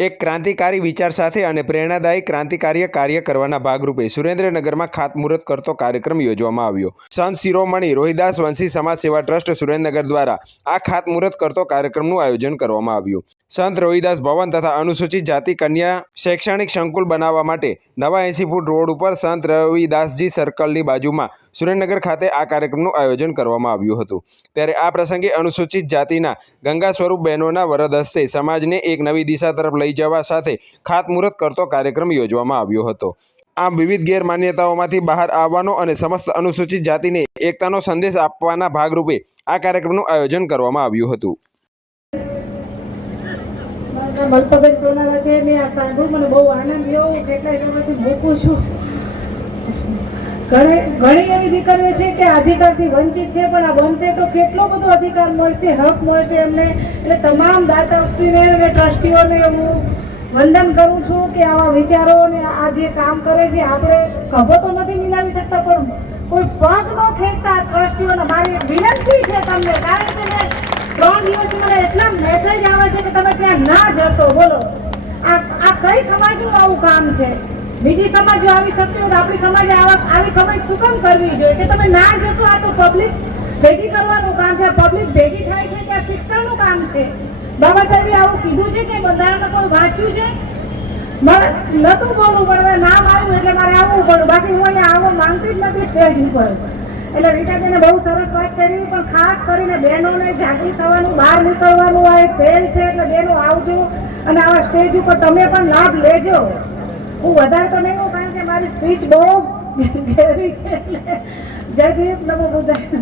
એક ક્રાંતિકારી વિચાર સાથે અને પ્રેરણાદાયી ક્રાંતિકારી કાર્ય કરવાના ભાગરૂપે સુરેન્દ્રનગરમાં ખાતમુહૂર્ત કરતો કાર્યક્રમ યોજવામાં આવ્યો. સંત શિરોમણી રોહિદાસ વંશી સમાજ સેવા ટ્રસ્ટ સુરેન્દ્રનગર દ્વારા આ ખાતમુહૂર્ત કરતો કાર્યક્રમનું આયોજન કરવામાં આવ્યું. સંત રોહિદાસ ભવન તથા અનુસૂચિત જાતિ કન્યા શૈક્ષણિક સંકુલ બનાવવા માટે નવા એંસી ફૂટ રોડ ઉપર સંત રવિદાસજી સર્કલની બાજુમાં સુરેન્દ્રનગર ખાતે આ કાર્યક્રમનું આયોજન કરવામાં આવ્યું હતું. ત્યારે આ પ્રસંગે અનુસૂચિત જાતિના ગંગા સ્વરૂપ બહેનોના વરદ હસ્તે સમાજને એક નવી દિશા તરફ લઈ જવા સાથે ખાતમુહૂર્ત કરતો કાર્યક્રમ યોજવામાં આવ્યો હતો. આમ વિવિધ ગેરમાન્યતાઓમાંથી બહાર આવવાનો અને સમસ્ત અનુસૂચિત જાતિને એકતાનો સંદેશ આપવાના ભાગરૂપે આ કાર્યક્રમનું આયોજન કરવામાં આવ્યું હતું. મારા સોનારા છે મેં આ સાંભળ્યું, મને બહુ આનંદ થયો. હું કેટલા મૂકું છું. ઘણી એવી દીકરીઓ છે કે અધિકારથી વંચિત છે, પણ આ બનશે તો કેટલો બધો અધિકાર મળશે, હક મળશે એમને. એટલે તમામ દાતાશ્રીને અને ટ્રસ્ટીઓને હું વંદન કરું છું કે આવા વિચારો અને આ જે કામ કરે છે, આપણે ખભો તો નથી મિલાવી શકતા, પણ કોઈ પગ ન ખેંચતા ટ્રસ્ટીઓને. મારી વિનંતી છે તમને, કારણ કે મેં ત્રણ દિવસથી મને એટલા મેસેજ આવે છે કે તમે ત્યાં ના જશો. બોલો, આ આ કઈ સમાજનું આવું કામ છે? બીજી સમાજ જો આવી શકતી હોય તો આપણી સમાજે આવા આવી કમેન્ટ શું કામ કરવી જોઈએ? કે તમે ના જશો આ તો પબ્લિક ભેગી કરવાનું કામ છે. પબ્લિક ભેગી થાય છે ત્યાં શિક્ષણનું કામ છે. બાબા સાહેબે આવું કીધું છે કે બંધારણમાં કોઈ વાંચ્યું છે? મારે નતું બોલવું, પણ નામ આવ્યું એટલે મારે આવવું પડ્યું. બાકી હું અહીંયા આવવા માંગતી જ નથી સ્ટેજ ઉપર. એટલે રીટાબેને બહુ સરસ વાત કરી, પણ ખાસ કરીને બહેનોને જાગૃત થવાનું, બહાર નીકળવાનું આ એક છે, એટલે બહેનો આવજો અને આવા સ્ટેજ ઉપર તમે પણ લાભ લેજો. હું વધારે તો નહીં કારણ કે મારી સ્પીચ બહુ ગેરી છે એટલે જય ભીમ નમો બુદ્ધાય